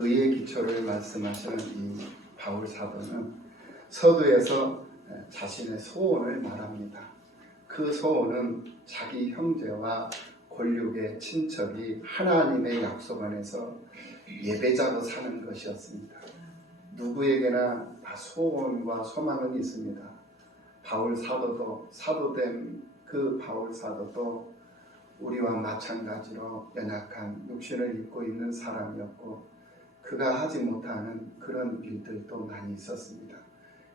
의의 기초를 말씀하시는 이 바울 사도는 서두에서 자신의 소원을 말합니다. 그 소원은 자기 형제와 골육의 친척이 하나님의 약속 안에서 예배자로 사는 것이었습니다. 누구에게나 다 소원과 소망은 있습니다. 바울 사도도 사도된 그 바울 사도도 우리와 마찬가지로 연약한 육신을 입고 있는 사람이었고 그가 하지 못하는 그런 일들도 많이 있었습니다.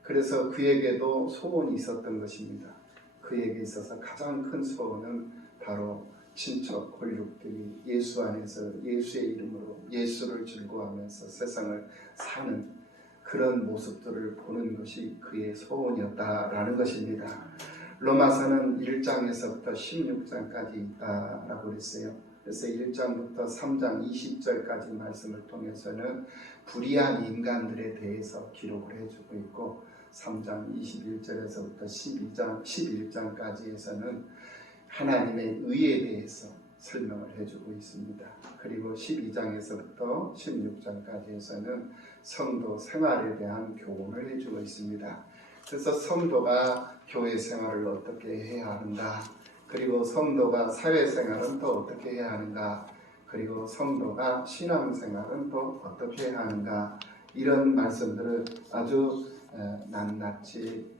그래서 그에게도 소원이 있었던 것입니다. 그에게 있어서 가장 큰 소원은 바로 친척 골육들이 예수 안에서 예수의 이름으로 예수를 즐거워하면서 세상을 사는 그런 모습들을 보는 것이 그의 소원이었다라는 것입니다. 로마서는 1장에서부터 16장까지 있다라고 그랬어요. 그래서 1장부터 3장 20절까지 말씀을 통해서는 불의한 인간들에 대해서 기록을 해주고 있고 3장 21절에서부터 11장까지 해서는 하나님의 의에 대해서 설명을 해주고 있습니다. 그리고 12장에서부터 16장까지 해서는 성도 생활에 대한 교훈을 해주고 있습니다. 그래서 성도가 교회 생활을 어떻게 해야 하는가, 그리고 성도가 사회생활은 또 어떻게 해야 하는가, 그리고 성도가 신앙생활은 또 어떻게 해야 하는가, 이런 말씀들을 아주 낱낱이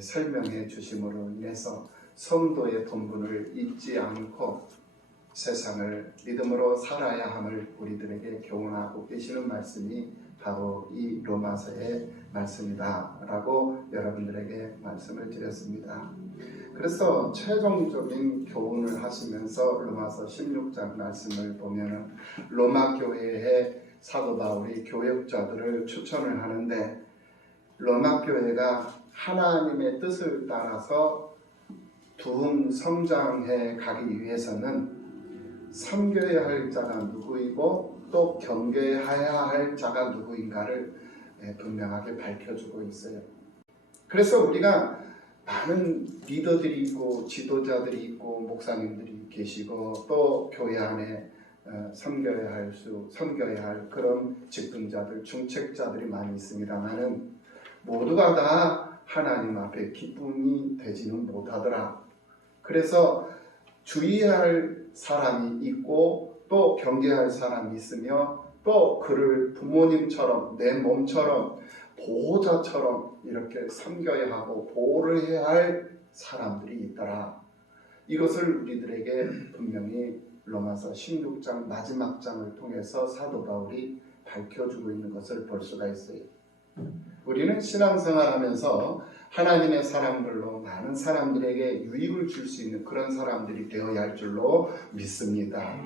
설명해 주심으로 인해서 성도의 본분을 잊지 않고 세상을 믿음으로 살아야 함을 우리들에게 교훈하고 계시는 말씀이 바로 이 로마서의 말씀이다 라고 여러분들에게 말씀을 드렸습니다. 그래서 최종적인 교훈을 하시면서 로마서 16장 말씀을 보면 로마 교회의 사도 바울이 교역자들을 추천을 하는데 로마 교회가 하나님의 뜻을 따라서 부흥 성장해 가기 위해서는 섬겨야 할 자가 누구이고 또 경계해야 할 자가 누구인가를 분명하게 밝혀주고 있어요. 그래서 우리가 많은 리더들이 있고 지도자들이 있고 목사님들이 계시고 또 교회 안에 섬겨야 할 그런 직분자들, 중책자들이 많이 있습니다만은 모두가 다 하나님 앞에 기쁨이 되지는 못하더라. 그래서 주의할 사람이 있고 또 경계할 사람이 있으며 또 그를 부모님처럼 내 몸처럼 보호자처럼 이렇게 섬겨야 하고 보호를 해야 할 사람들이 있더라. 이것을 우리들에게 분명히 로마서 16장 마지막 장을 통해서 사도 바울이 밝혀주고 있는 것을 볼 수가 있어요. 우리는 신앙생활하면서 하나님의 사람들로 많은 사람들에게 유익을 줄 수 있는 그런 사람들이 되어야 할 줄로 믿습니다.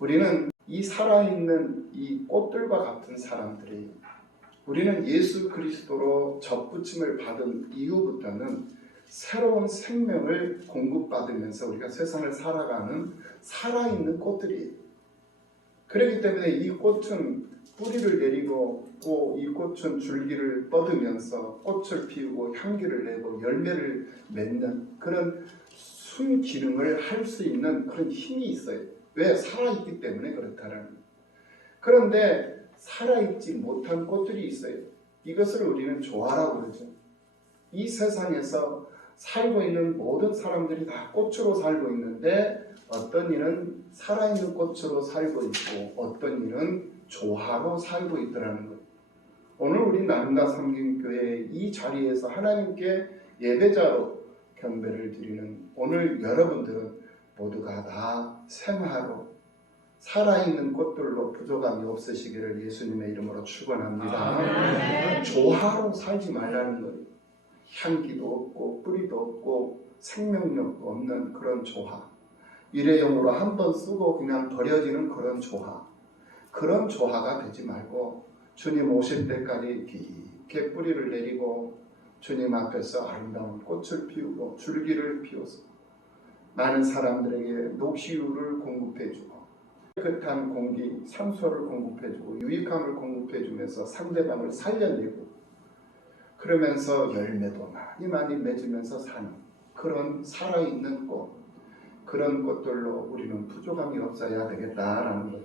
우리는 이 살아있는 이 꽃들과 같은 사람들이 우리는 예수 그리스도로 접붙임을 받은 이후부터는 새로운 생명을 공급받으면서 우리가 세상을 살아가는 살아있는 꽃들이에요. 그렇기 때문에 이 꽃은 뿌리를 내리고 또 이 꽃은 줄기를 뻗으면서 꽃을 피우고 향기를 내고 열매를 맺는 그런 순기능을 할 수 있는 그런 힘이 있어요. 왜? 살아있기 때문에 그렇다는 거예요. 그런데 살아있지 못한 꽃들이 있어요. 이것을 우리는 조화라고 그러죠. 이 세상에서 살고 있는 모든 사람들이 다 꽃으로 살고 있는데 어떤 이는 살아있는 꽃으로 살고 있고 어떤 이는 조화로 살고 있더라는 거예요. 오늘 우리 나눔과 섬김교회 이 자리에서 하나님께 예배자로 경배를 드리는 오늘 여러분들은 모두가 다 생화로 살아있는 꽃들로 부족함이 없으시기를 예수님의 이름으로 축원합니다. 조화로 살지 말라는 거예요. 향기도 없고 뿌리도 없고 생명력도 없는 그런 조화, 일회용으로 한 번 쓰고 그냥 버려지는 그런 조화, 그런 조화가 되지 말고 주님 오실 때까지 깊게 뿌리를 내리고 주님 앞에서 아름다운 꽃을 피우고 줄기를 피워서 많은 사람들에게 녹시유를 공급해주고 깨끗한 공기, 산소를 공급해주고 유익함을 공급해주면서 상대방을 살려내고 그러면서 열매도 많이 맺으면서 사는 그런 살아있는 꽃, 그런 꽃들로 우리는 부족함이 없어야 되겠다라는 거예요.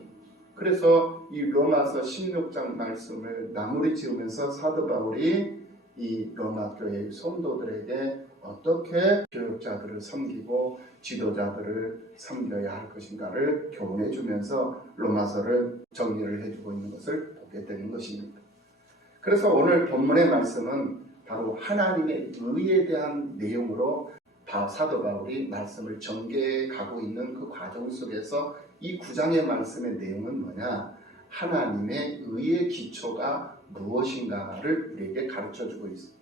그래서 이 로마서 16장 말씀을 마무리 지으면서 사도 바울이 이 로마 교회의 성도들에게 어떻게 교육자들을 섬기고 지도자들을 섬겨야 할 것인가를 교훈해 주면서 로마서를 정리를 해주고 있는 것을 보게 되는 것입니다. 그래서 오늘 본문의 말씀은 바로 하나님의 의에 대한 내용으로 사도 바울이 말씀을 전개해 가고 있는 그 과정 속에서 이 9장의 말씀의 내용은 뭐냐? 하나님의 의의 기초가 무엇인가를 우리에게 가르쳐주고 있습니다.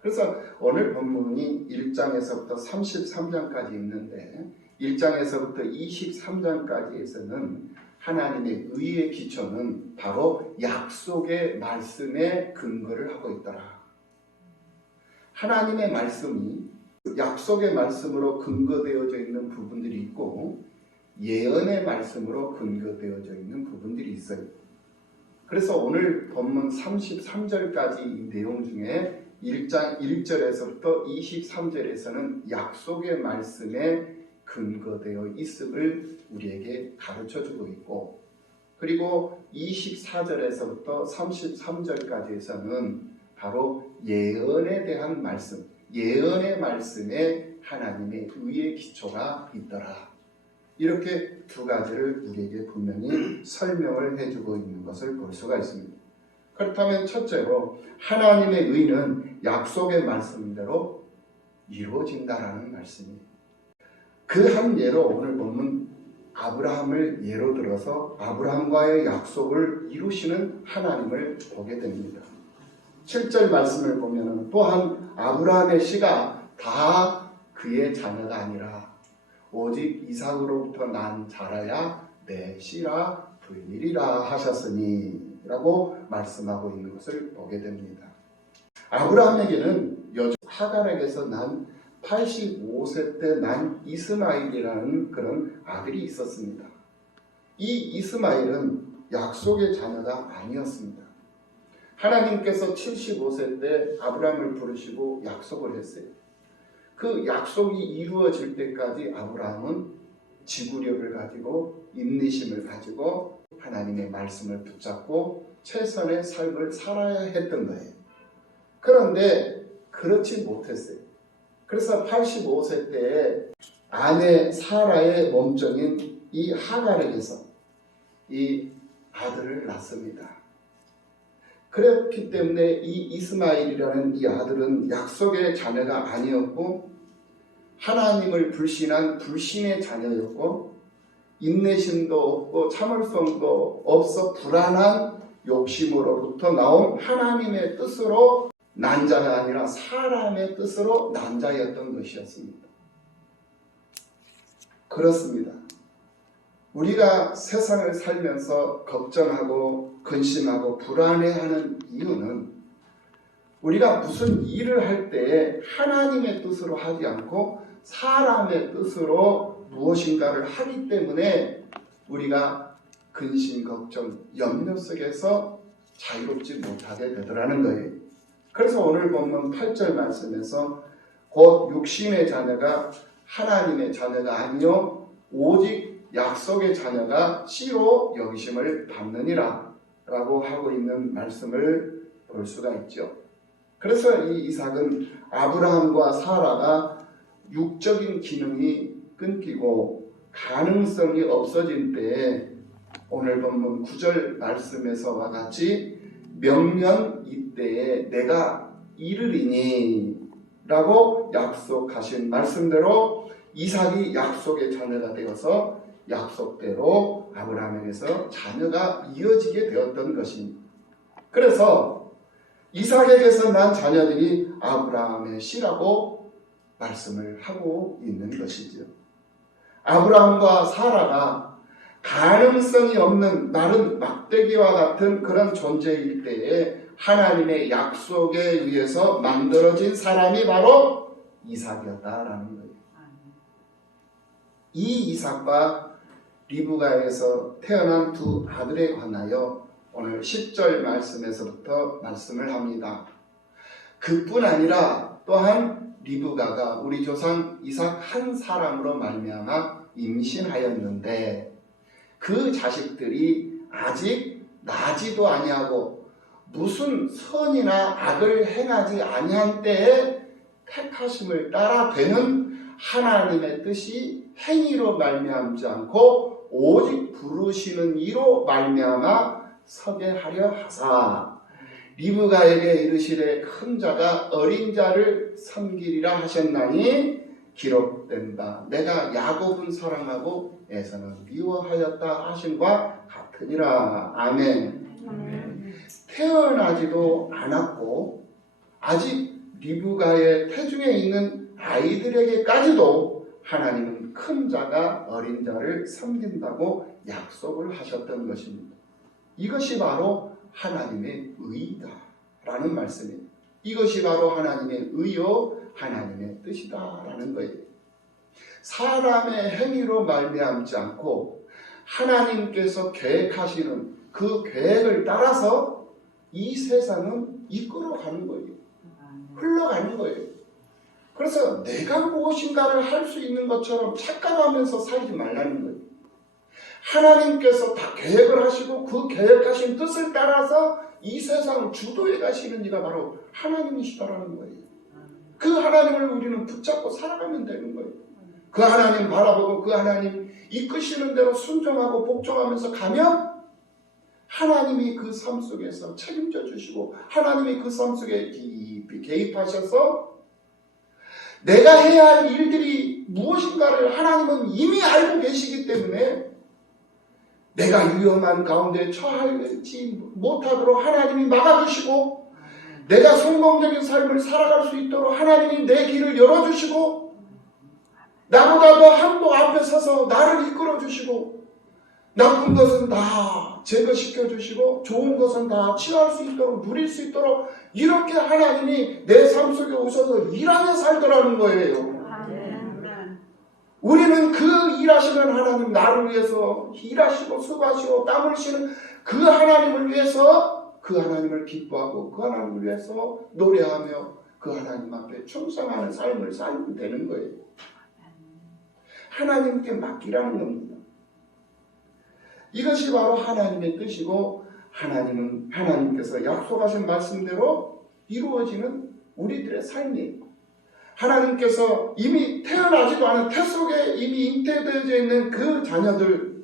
그래서 오늘 본문이 1장에서부터 33장까지 있는데 1장에서부터 23장까지에서는 하나님의 의의 기초는 바로 약속의 말씀에 근거를 하고 있더라. 하나님의 말씀이 약속의 말씀으로 근거되어져 있는 부분들이 있고 예언의 말씀으로 근거되어져 있는 부분들이 있어요. 그래서 오늘 본문 33절까지 이 내용 중에 1장 1절에서부터 23절에서는 약속의 말씀에 근거되어 있음을 우리에게 가르쳐주고 있고, 그리고 24절에서부터 33절까지에서는 바로 예언에 대한 말씀, 예언의 말씀에 하나님의 의의 기초가 있더라. 이렇게 두 가지를 우리에게 분명히 설명을 해주고 있는 것을 볼 수가 있습니다. 그렇다면 첫째로 하나님의 의는 약속의 말씀대로 이루어진다라는 말씀이에요. 그 한 예로 오늘 보면 아브라함을 예로 들어서 아브라함과의 약속을 이루시는 하나님을 보게 됩니다. 7절 말씀을 보면 또한 아브라함의 씨가 다 그의 자녀가 아니라 오직 이삭으로부터 난 자라야 내 씨라 불리리라 하셨으니 라고 말씀하고 있는 것을 보게 됩니다. 아브라함에게는 여종 하갈에게서 난 85세 때 난 이스마엘이라는 그런 아들이 있었습니다. 이 이스마엘은 약속의 자녀가 아니었습니다. 하나님께서 75세 때 아브라함을 부르시고 약속을 했어요. 그 약속이 이루어질 때까지 아브라함은 지구력을 가지고 인내심을 가지고 하나님의 말씀을 붙잡고 최선의 삶을 살아야 했던 거예요. 그런데 그렇지 못했어요. 그래서 85세 때에 아내 사라의 몸종인 이 하갈에게서 이 아들을 낳습니다. 그렇기 때문에 이 이스마엘이라는 이 아들은 약속의 자녀가 아니었고 하나님을 불신한 불신의 자녀였고 인내심도 없고 참을성도 없어 불안한 욕심으로부터 나온 하나님의 뜻으로 난 자가 아니라 사람의 뜻으로 난 자였던 것이었습니다. 그렇습니다. 우리가 세상을 살면서 걱정하고 근심하고 불안해하는 이유는 우리가 무슨 일을 할 때 하나님의 뜻으로 하지 않고 사람의 뜻으로 무엇인가를 하기 때문에 우리가 근심, 걱정, 염려 속에서 자유롭지 못하게 되더라는 거예요. 그래서 오늘 본문 8절 말씀에서 곧 육신의 자녀가 하나님의 자녀가 아니요 오직 약속의 자녀가 씨로 여기심을 받느니라 라고 하고 있는 말씀을 볼 수가 있죠. 그래서 이 이삭은 아브라함과 사라가 육적인 기능이 끊기고 가능성이 없어진 때에 오늘 본문 9절 말씀에서와 같이 명년 이때에 내가 이르리니 라고 약속하신 말씀대로 이삭이 약속의 자녀가 되어서 약속대로 아브라함에게서 자녀가 이어지게 되었던 것입니다. 그래서 이삭에게서 난 자녀들이 아브라함의 씨라고 말씀을 하고 있는 것이죠. 아브라함과 사라가 가능성이 없는 마른 막대기와 같은 그런 존재일 때에 하나님의 약속에 의해서 만들어진 사람이 바로 이삭이었다라는 거예요. 이 이삭과 리브가에서 태어난 두 아들에 관하여 오늘 10절 말씀에서부터 말씀을 합니다. 그뿐 아니라 또한 리브가가 우리 조상 이삭 한 사람으로 말미암아 임신하였는데 그 자식들이 아직 나지도 아니하고 무슨 선이나 악을 행하지 아니한 때에 택하심을 따라 되는 하나님의 뜻이 행위로 말미암지 않고 오직 부르시는 이로 말미암아 서게 하려 하사 리브가에게 이르시되 큰 자가 어린 자를 섬기리라 하셨나니 기록된 바 내가 야곱은 사랑하고 에서는 미워하였다 하심과 같으니라. 아멘. 태어나지도 않았고 아직 리브가의 태중에 있는 아이들에게까지도 하나님은 큰 자가 어린 자를 섬긴다고 약속을 하셨던 것입니다. 이것이 바로 하나님의 의이다 라는 말씀입니다. 이것이 바로 하나님의 의요 하나님의 뜻이다 라는 거예요. 사람의 행위로 말미암지 않고 하나님께서 계획하시는 그 계획을 따라서 이 세상은 이끌어가는 거예요. 흘러가는 거예요. 그래서 내가 무엇인가를 할 수 있는 것처럼 착각하면서 살지 말라는 거예요. 하나님께서 다 계획을 하시고 그 계획하신 뜻을 따라서 이 세상을 주도해 가시는 이가 바로 하나님이시다라는 거예요. 그 하나님을 우리는 붙잡고 살아가면 되는 거예요. 그 하나님 바라보고 그 하나님 이끄시는 대로 순종하고 복종하면서 가면 하나님이 그 삶 속에서 책임져 주시고 하나님이 그 삶 속에 깊이 개입하셔서 내가 해야 할 일들이 무엇인가를 하나님은 이미 알고 계시기 때문에 내가 위험한 가운데 처하지 못하도록 하나님이 막아주시고 내가 성공적인 삶을 살아갈 수 있도록 하나님이 내 길을 열어주시고 나보다 더 한도 앞에 서서 나를 이끌어주시고 나쁜 것은 다 제거시켜 주시고 좋은 것은 다 취할 수 있도록 누릴 수 있도록 이렇게 하나님이 내 삶 속에 오셔서 일하며 살더라는 거예요. 우리는 그 일하시는 하나님 나를 위해서 일하시고 수고하시고 땀 흘리시는 그 하나님을 위해서 그 하나님을 기뻐하고 그 하나님을 위해서 노래하며 그 하나님 앞에 충성하는 삶을 살면 되는 거예요. 하나님께 맡기라는 겁니다. 이것이 바로 하나님의 뜻이고 하나님께서 약속하신 말씀대로 이루어지는 우리들의 삶이에요. 하나님께서 이미 태어나지도 않은 태 속에 이미 잉태되어져 있는 그 자녀들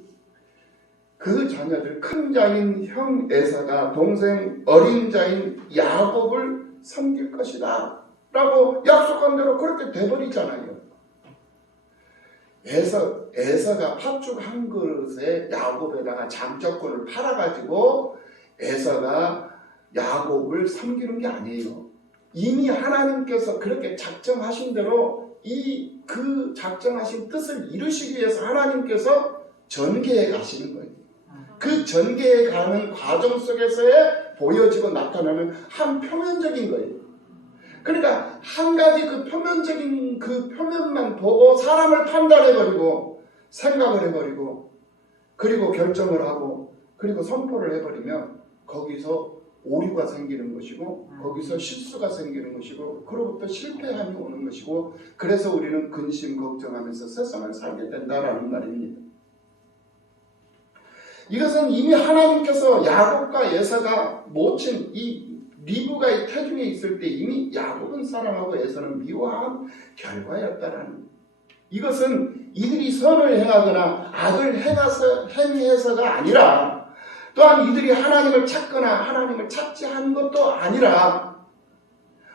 큰 자인 형 에사가 동생 어린 자인 야곱을 섬길 것이다 라고 약속한 대로 그렇게 돼버리잖아요. 에서가 팥죽 한 그릇에 야곱에다가 장적권을 팔아가지고 에서가 야곱을 섬기는 게 아니에요. 이미 하나님께서 그렇게 작정하신 대로 그 작정하신 뜻을 이루시기 위해서 하나님께서 전개해 가시는 거예요. 그 전개해 가는 과정 속에서의 보여지고 나타나는 한 표면적인 거예요. 그러니까 한 가지 그 표면적인 그 표면만 보고 사람을 판단해버리고 생각을 해버리고 그리고 결정을 하고 그리고 선포를 해버리면 거기서 오류가 생기는 것이고 거기서 실수가 생기는 것이고 그로부터 실패함이 오는 것이고 그래서 우리는 근심 걱정하면서 세상을 살게 된다라는 말입니다. 이것은 이미 하나님께서 야곱과 에서가 모친 이 리브가의 태중에 있을 때 이미 야곱은 사랑하고 에서는 미워한 결과였다라는 이것은 이들이 선을 행하거나 악을 행해서가 아니라 또한 이들이 하나님을 찾거나 하나님을 찾지 한 것도 아니라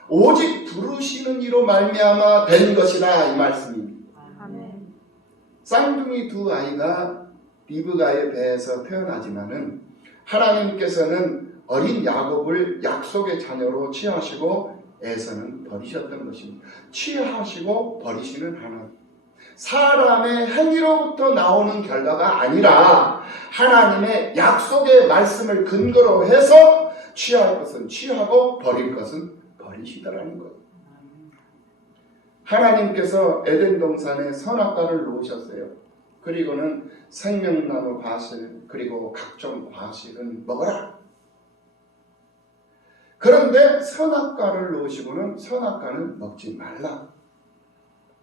오직 부르시는 이로 말미암아 된 것이다 이 말씀입니다. 아멘. 쌍둥이 두 아이가 리브가의 배에서 태어나지만은 하나님께서는 어린 야곱을 약속의 자녀로 취하시고 에서는 버리셨던 것입니다. 취하시고 버리시는 하나님. 사람의 행위로부터 나오는 결과가 아니라 하나님의 약속의 말씀을 근거로 해서 취할 것은 취하고 버릴 것은 버리시더라는 거예요. 하나님께서 에덴 동산에 선악과를 놓으셨어요. 그리고는 생명나무 과실 그리고 각종 과실은 먹어라. 그런데 선악과를 놓으시고는 선악과는 먹지 말라.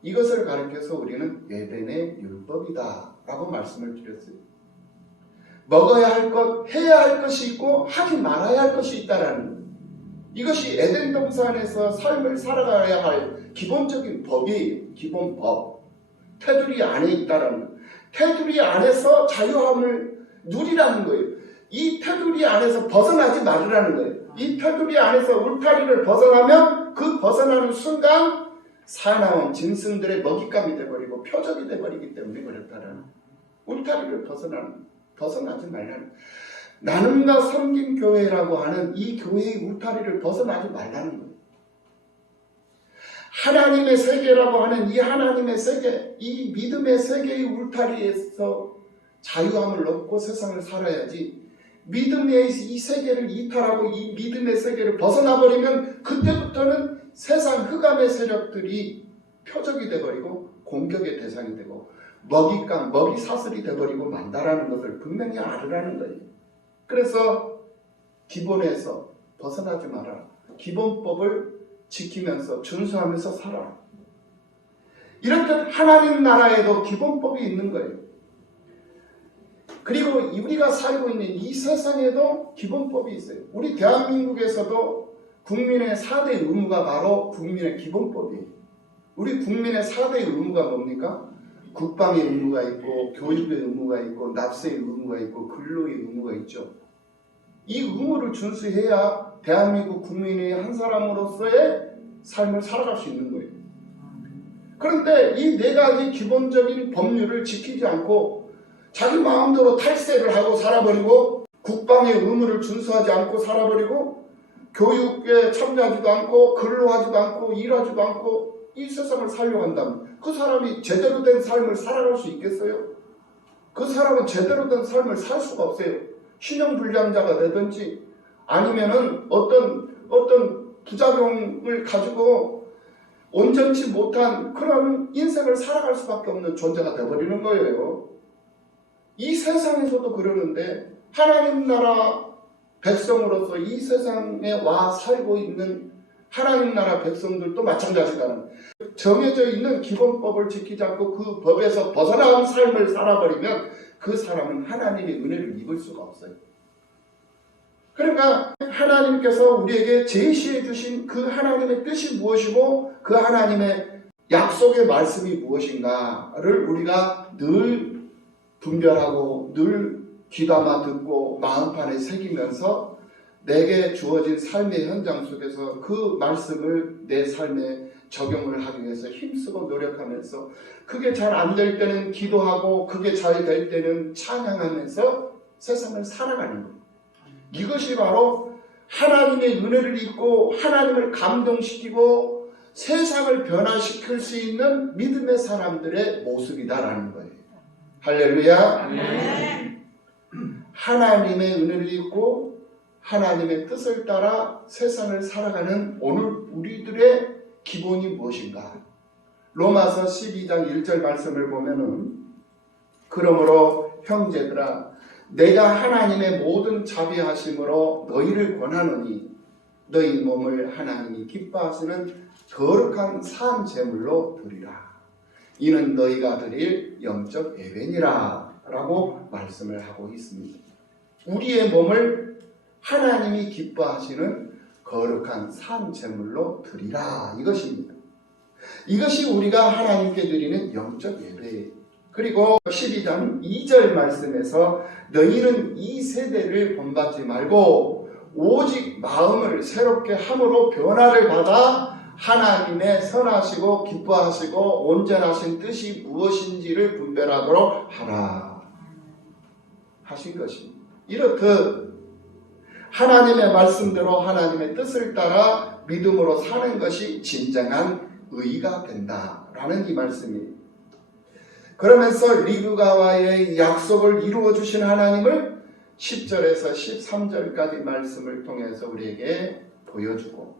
이것을 가리켜서 우리는 에덴의 율법이다 라고 말씀을 드렸어요. 먹어야 할 것, 해야 할 것이 있고 하지 말아야 할 것이 있다라는 것. 이것이 에덴 동산에서 삶을 살아가야 할 기본적인 법이에요. 기본 법. 테두리 안에 있다라는 것. 테두리 안에서 자유함을 누리라는 거예요. 이 테두리 안에서 벗어나지 말으라는 거예요. 이 테두리 안에서 울타리를 벗어나면 그 벗어나는 순간 사나운 짐승들의 먹잇감이 되어버리고 표적이 되어버리기 때문에 그렇다라는 울타리를 벗어나지 말라는 나눔과 섬김 교회라고 하는 이 교회의 울타리를 벗어나지 말라는 거예요. 하나님의 세계라고 하는 이 하나님의 세계, 이 믿음의 세계의 울타리에서 자유함을 얻고 세상을 살아야지 믿음의 이 세계를 이탈하고 이 믿음의 세계를 벗어나버리면 그때부터는 세상 흑암의 세력들이 표적이 되어버리고 공격의 대상이 되고 먹잇감, 먹이사슬이 되어버리고 만다라는 것을 분명히 알으라는 거예요. 그래서 기본에서 벗어나지 마라. 기본법을 지키면서 준수하면서 살아. 이렇듯 하나님 나라에도 기본법이 있는 거예요. 그리고 우리가 살고 있는 이 세상에도 기본법이 있어요. 우리 대한민국에서도 국민의 4대 의무가 바로 국민의 기본법이에요. 우리 국민의 4대 의무가 뭡니까? 국방의 의무가 있고 교육의 의무가 있고 납세의 의무가 있고 근로의 의무가 있죠. 이 의무를 준수해야 대한민국 국민의 한 사람으로서의 삶을 살아갈 수 있는 거예요. 그런데 이 네 가지 기본적인 법률을 지키지 않고 자기 마음대로 탈세를 하고 살아버리고 국방의 의무를 준수하지 않고 살아버리고 교육에 참여하지도 않고 근로하지도 않고 일하지도 않고 이 세상을 살려고 한다면 그 사람이 제대로 된 삶을 살아갈 수 있겠어요? 그 사람은 제대로 된 삶을 살 수가 없어요. 신용불량자가 되든지 아니면은 어떤 부작용을 가지고 온전치 못한 그런 인생을 살아갈 수밖에 없는 존재가 되어버리는 거예요. 이 세상에서도 그러는데 하나님 나라 백성으로서 이 세상에 와 살고 있는 하나님 나라 백성들도 마찬가지다는 정해져 있는 기본법을 지키지 않고 그 법에서 벗어나온 삶을 살아버리면 그 사람은 하나님의 은혜를 입을 수가 없어요. 그러니까 하나님께서 우리에게 제시해 주신 그 하나님의 뜻이 무엇이고 그 하나님의 약속의 말씀이 무엇인가를 우리가 늘 분별하고 늘 귀담아 듣고 마음판에 새기면서 내게 주어진 삶의 현장 속에서 그 말씀을 내 삶에 적용을 하기 위해서 힘쓰고 노력하면서 그게 잘 안 될 때는 기도하고 그게 잘 될 때는 찬양하면서 세상을 살아가는 거예요. 이것이 바로 하나님의 은혜를 입고 하나님을 감동시키고 세상을 변화시킬 수 있는 믿음의 사람들의 모습이다라는 거예요. 할렐루야. 하나님의 은혜를 입고 하나님의 뜻을 따라 세상을 살아가는 오늘 우리들의 기본이 무엇인가? 로마서 12장 1절 말씀을 보면은 그러므로 형제들아 내가 하나님의 모든 자비하심으로 너희를 권하노니 너희 몸을 하나님이 기뻐하시는 거룩한 산 제물로 드리라. 이는 너희가 드릴 영적 예배니라 라고 말씀을 하고 있습니다. 우리의 몸을 하나님이 기뻐하시는 거룩한 산 제물로 드리라 이것입니다. 이것이 우리가 하나님께 드리는 영적 예배예요. 그리고 12장 2절 말씀에서 너희는 이 세대를 본받지 말고 오직 마음을 새롭게 함으로 변화를 받아 하나님의 선하시고 기뻐하시고 온전하신 뜻이 무엇인지를 분별하도록 하라 하신 것입니다. 이렇듯 하나님의 말씀대로 하나님의 뜻을 따라 믿음으로 사는 것이 진정한 의가 된다라는 이 말씀이에요. 그러면서 리브가와의 약속을 이루어 주신 하나님을 10절에서 13절까지 말씀을 통해서 우리에게 보여주고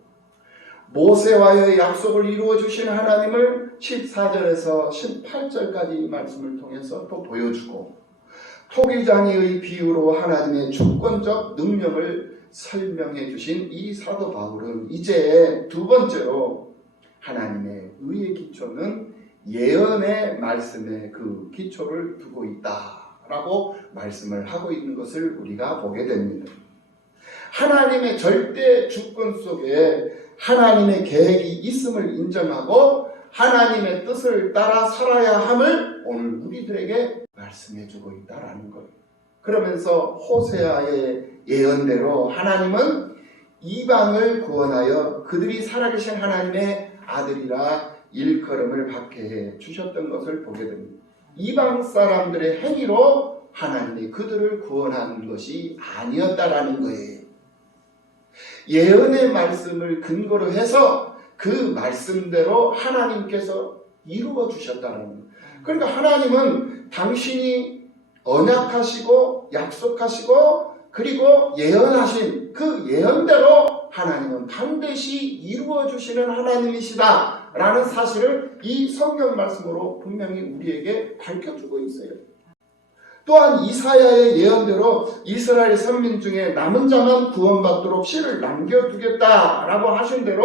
모세와의 약속을 이루어 주신 하나님을 14절에서 18절까지 말씀을 통해서 또 보여주고 토기장이의 비유로 하나님의 주권적 능력을 설명해 주신 이 사도 바울은 이제 두 번째로 하나님의 의의 기초는 예언의 말씀에 그 기초를 두고 있다 라고 말씀을 하고 있는 것을 우리가 보게 됩니다. 하나님의 절대 주권 속에 하나님의 계획이 있음을 인정하고 하나님의 뜻을 따라 살아야 함을 오늘 우리들에게 말씀해주고 있다라는 거예요. 그러면서 호세아의 예언대로 하나님은 이방을 구원하여 그들이 살아계신 하나님의 아들이라 일컬음을 받게 해 주셨던 것을 보게 됩니다. 이방 사람들의 행위로 하나님이 그들을 구원한 것이 아니었다라는 거예요. 예언의 말씀을 근거로 해서 그 말씀대로 하나님께서 이루어 주셨다는 거예요. 그러니까 하나님은 당신이 언약하시고 약속하시고 그리고 예언하신 그 예언대로 하나님은 반드시 이루어 주시는 하나님이시다 라는 사실을 이 성경 말씀으로 분명히 우리에게 밝혀주고 있어요. 또한 이사야의 예언대로 이스라엘 선민 중에 남은 자만 구원받도록 씨를 남겨두겠다라고 하신 대로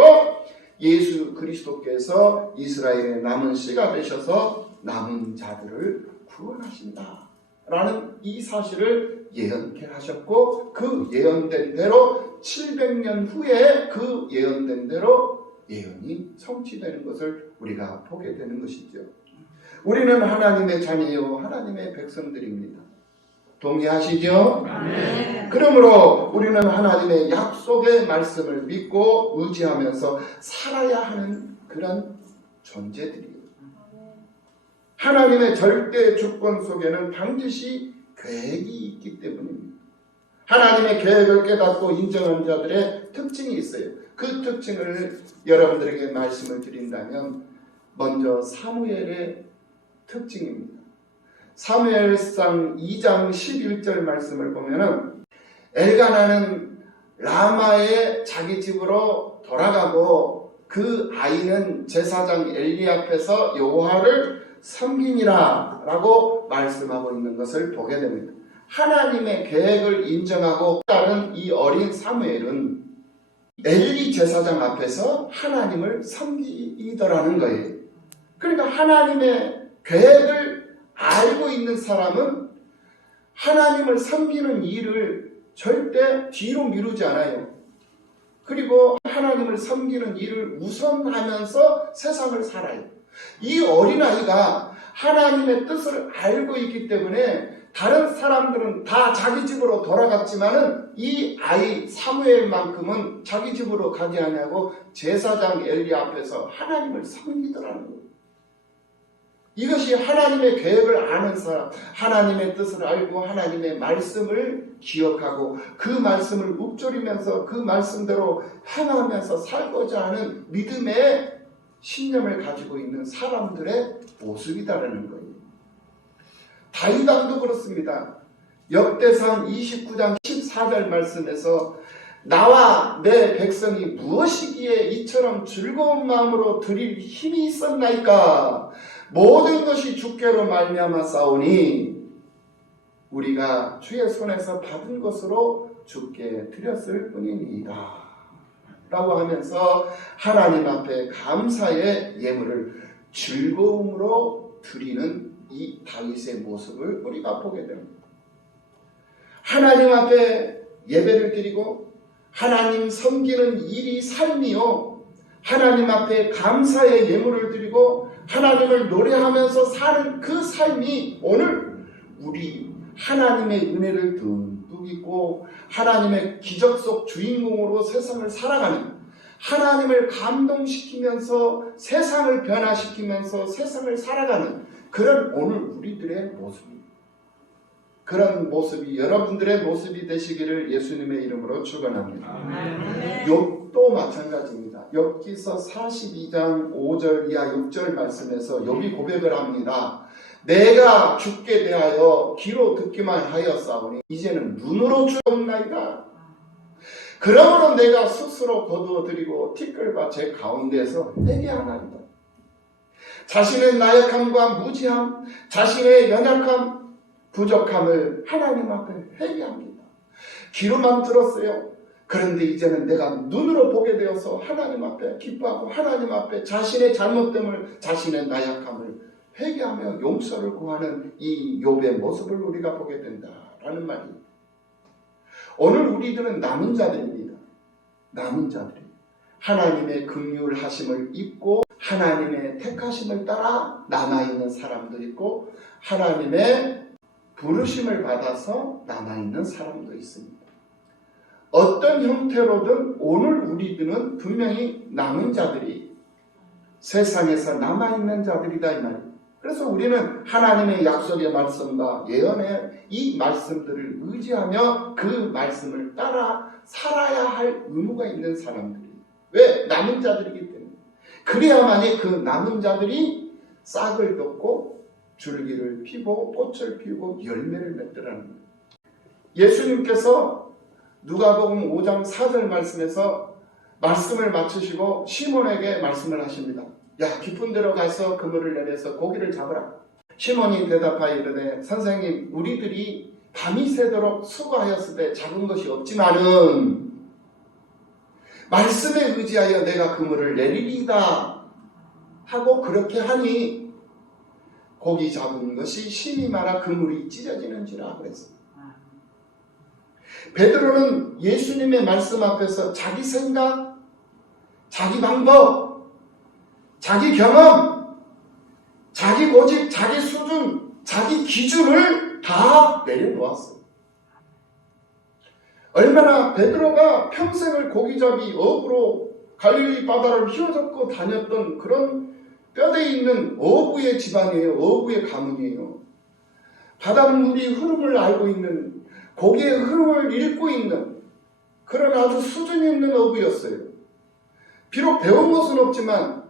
예수 그리스도께서 이스라엘의 남은 씨가 되셔서 남은 자들을 구원하신다라는 이 사실을 예언케 하셨고 그 예언된 대로 700년 후에 그 예언된 대로 예언이 성취되는 것을 우리가 보게 되는 것이죠. 우리는 하나님의 자녀요 하나님의 백성들입니다. 동의하시죠? 네. 그러므로 우리는 하나님의 약속의 말씀을 믿고 의지하면서 살아야 하는 그런 존재들이에요. 하나님의 절대 주권 속에는 반드시 계획이 있기 때문입니다. 하나님의 계획을 깨닫고 인정한 자들의 특징이 있어요. 그 특징을 여러분들에게 말씀을 드린다면 먼저 사무엘의 특징입니다. 사무엘상 2장 11절 말씀을 보면은 엘가나는 라마의 자기 집으로 돌아가고 그 아이는 제사장 엘리 앞에서 여호와를 섬기니라 라고 말씀하고 있는 것을 보게 됩니다. 하나님의 계획을 인정하고 따른 이 어린 사무엘은 엘리 제사장 앞에서 하나님을 섬기더라는 거예요. 그러니까 하나님의 계획을 알고 있는 사람은 하나님을 섬기는 일을 절대 뒤로 미루지 않아요. 그리고 하나님을 섬기는 일을 우선하면서 세상을 살아요. 이 어린아이가 하나님의 뜻을 알고 있기 때문에 다른 사람들은 다 자기 집으로 돌아갔지만은 이 아이 사무엘만큼은 자기 집으로 가지 않냐고 제사장 엘리 앞에서 하나님을 섬기더라는 거예요. 이것이 하나님의 계획을 아는 사람, 하나님의 뜻을 알고 하나님의 말씀을 기억하고 그 말씀을 읊조리면서 그 말씀대로 행하면서 살고자 하는 믿음의 신념을 가지고 있는 사람들의 모습이다라는 거예요. 다윗 왕도 그렇습니다. 역대상 29장 14절 말씀에서 나와 내 백성이 무엇이기에 이처럼 즐거운 마음으로 드릴 힘이 있었나이까. 모든 것이 주께로 말미암아 싸우니 우리가 주의 손에서 받은 것으로 주께 드렸을 뿐이니이다 라고 하면서 하나님 앞에 감사의 예물을 즐거움으로 드리는 이 다윗의 모습을 우리가 보게 됩니다. 하나님 앞에 예배를 드리고 하나님 섬기는 일이 삶이요, 하나님 앞에 감사의 예물을 드리고 하나님을 노래하면서 사는 그 삶이 오늘 우리 하나님의 은혜를 듬뿍 입고 하나님의 기적 속 주인공으로 세상을 살아가는, 하나님을 감동시키면서 세상을 변화시키면서 세상을 살아가는 그런 오늘 우리들의 모습입니다. 그런 모습이 여러분들의 모습이 되시기를 예수님의 이름으로 축원합니다. 욥도 마찬가지입니다. 욥기서 42장 5절 이하 6절 말씀에서 욥이 고백을 합니다. 내가 주께 대하여 귀로 듣기만 하였사오니 이제는 눈으로 주옵나이다. 그러므로 내가 스스로 거두어드리고 티끌과 제 가운데서 회개하나이다. 자신의 나약함과 무지함, 자신의 연약함, 부족함을 하나님 앞에 회개합니다. 귀로만 들었어요. 그런데 이제는 내가 눈으로 보게 되어서 하나님 앞에 기뻐하고 하나님 앞에 자신의 잘못됨을, 자신의 나약함을 회개하며 용서를 구하는 이 욥의 모습을 우리가 보게 된다라는 말이에요. 오늘 우리들은 남은 자들입니다. 남은 자들. 하나님의 긍휼하심을 입고 하나님의 택하심을 따라 남아있는 사람도 있고 하나님의 부르심을 받아서 남아있는 사람도 있습니다. 어떤 형태로든 오늘 우리들은 분명히 남은 자들이 세상에서 남아있는 자들이다 이 말이에요. 그래서 우리는 하나님의 약속의 말씀과 예언의 이 말씀들을 의지하며 그 말씀을 따라 살아야 할 의무가 있는 사람들이에요. 왜? 남은 자들이기 때문에. 그래야만이 그 남은 자들이 싹을 돋고 줄기를 피고 꽃을 피우고 열매를 맺더라는 거예요. 예수님께서 누가복음 5장 4절 말씀에서 말씀을 마치시고 시몬에게 말씀을 하십니다. 야, 깊은 데로 가서 그물을 내려서 고기를 잡으라. 시몬이 대답하여 이르되 선생님, 우리들이 밤이 새도록 수고하였을 때 잡은 것이 없지만은 말씀에 의지하여 내가 그물을 내리리이다 하고 그렇게 하니 고기 잡은 것이 힘이 많아 그물이 찢어지는지라 그랬습니다. 베드로는 예수님의 말씀 앞에서 자기 생각, 자기 방법, 자기 경험, 자기 고집, 자기 수준, 자기 기준을 다 내려놓았어요. 얼마나 베드로가 평생을 고기잡이 어부로 갈릴리 바다를 휘어잡고 다녔던 그런 뼈대 있는 어부의 집안이에요. 어부의 가문이에요. 바닷물이 흐름을 알고 있는, 고기의 흐름을 읽고 있는 그런 아주 수준 있는 어부였어요. 비록 배운 것은 없지만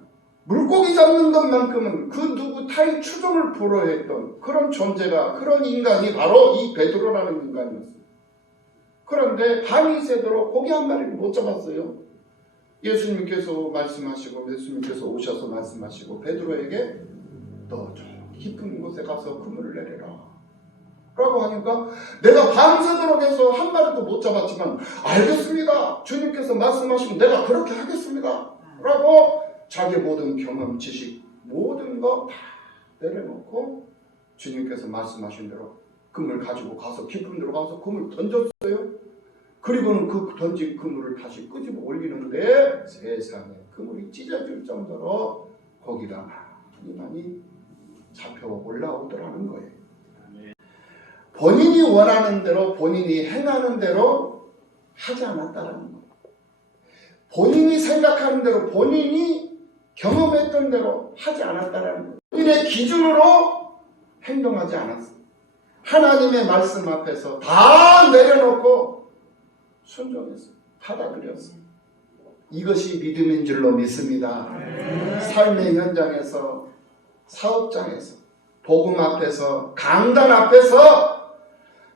물고기 잡는 것만큼은 그 누구 타의 추종을 불허했던 그런 존재가, 그런 인간이 바로 이 베드로라는 인간이었어요. 그런데 밤이 새도록 고기 한 마리를 못 잡았어요. 예수님께서 말씀하시고 예수님께서 오셔서 말씀하시고 베드로에게 너 저 깊은 곳에 가서 그물을 내려라 라고 하니까 내가 밤새도록 해서 한 마리도 못 잡았지만 알겠습니다. 주님께서 말씀하시면 내가 그렇게 하겠습니다 라고 자기 모든 경험, 지식, 모든 거 다 내려놓고 주님께서 말씀하신 대로 그물 가지고 가서 깊은 데로 가서 그물 던졌어요. 그리고는 그 던진 그물을 다시 끄집어 올리는데 세상에 그물이 찢어질 정도로 고기가 많이 잡혀 올라오더라는 거예요. 본인이 원하는 대로, 본인이 행하는 대로 하지 않았다라는 거예요. 본인이 생각하는 대로, 본인이 경험했던 대로 하지 않았다라는 거예요. 본인의 기준으로 행동하지 않았어요. 하나님의 말씀 앞에서 다 내려놓고 순종했어요. 받아들였어요. 이것이 믿음인 줄로 믿습니다. 삶의 현장에서, 사업장에서, 복음 앞에서, 강단 앞에서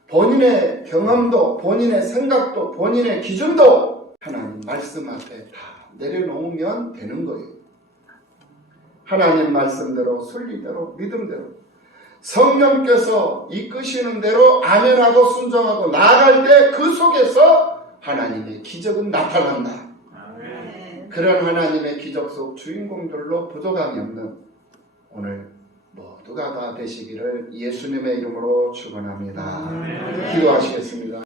본인의 경험도, 본인의 생각도, 본인의 기준도 하나님 말씀 앞에 다 내려놓으면 되는 거예요. 하나님 말씀대로, 순리대로, 믿음대로 성령께서 이끄시는 대로 아멘하고 순종하고 나아갈 때 그 속에서 하나님의 기적은 나타난다. 아멘. 그런 하나님의 기적 속 주인공들로 부족함이 없는 오늘 모두가 다 되시기를 예수님의 이름으로 축원합니다. 기도하시겠습니다.